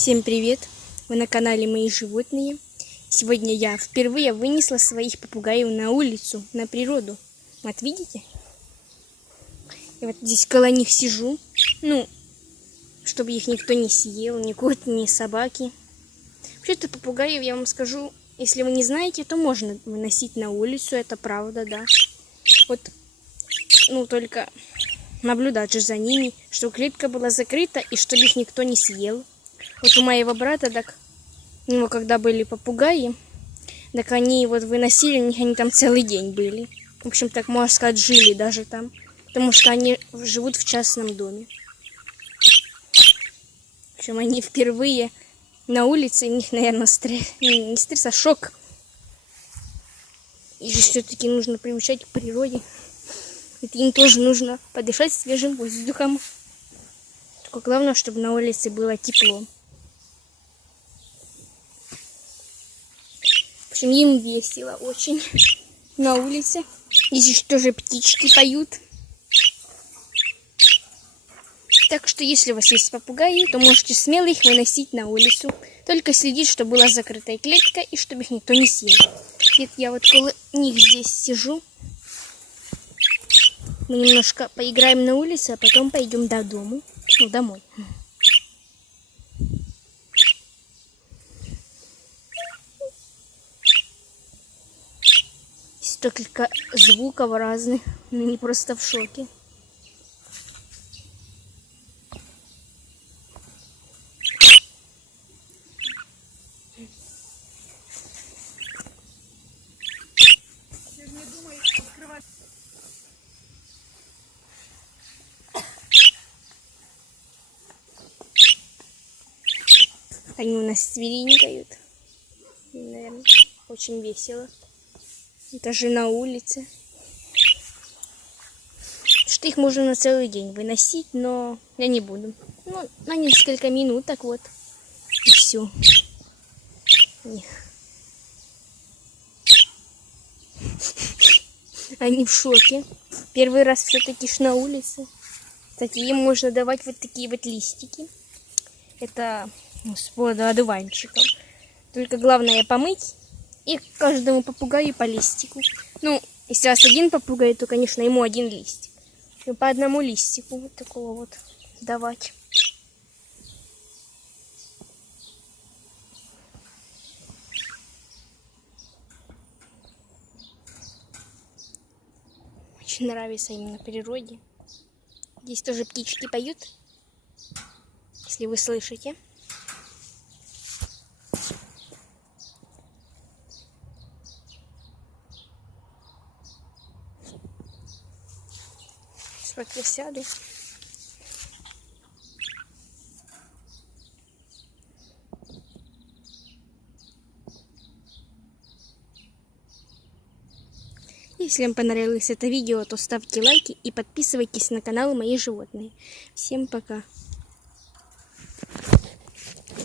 Всем привет! Вы на канале Мои животные. Сегодня я впервые вынесла своих попугаев на улицу, на природу. Вот видите? И вот здесь около них сижу. Чтобы их никто не съел, ни кот, ни собаки. Вообще-то попугаев, я вам скажу, если вы не знаете, то можно выносить на улицу, это правда, да. Вот, только наблюдать же за ними, чтобы клетка была закрыта и чтобы их никто не съел. Вот у моего брата, так, у него когда были попугаи, так они вот выносили, они там целый день были. В общем, так можно сказать, жили даже там, потому что они живут в частном доме. В общем, они впервые на улице, у них, наверное, не стресс, а шок. И же все-таки нужно приучать к природе. Это им тоже нужно подышать свежим воздухом. Только главное, чтобы на улице было тепло. В общем, им весело очень на улице. Здесь тоже птички поют. Так что, если у вас есть попугаи, то можете смело их выносить на улицу. Только следить, чтобы была закрытая клетка и чтобы их никто не съел. Нет, я вот около них здесь сижу. Мы немножко поиграем на улице, а потом пойдем до дома. Домой. Столько звуков разных. Они просто в шоке. Они у нас свиринкают. Наверное, очень весело. Даже на улице. Что их можно на целый день выносить, но я не буду. На несколько минут, так вот. И все. Они в шоке. Первый раз все-таки на улице. Кстати, им можно давать вот такие вот листики. Это с одуванчиком. Только главное помыть. И каждому попугаю по листику. Если у вас один попугай, то, конечно, ему один листик. И по одному листику вот такого вот давать. Очень нравится им на природе. Здесь тоже птички поют, если вы слышите. Вот я сяду. Если вам понравилось это видео, то ставьте лайки и подписывайтесь на канал Мои животные. Всем пока!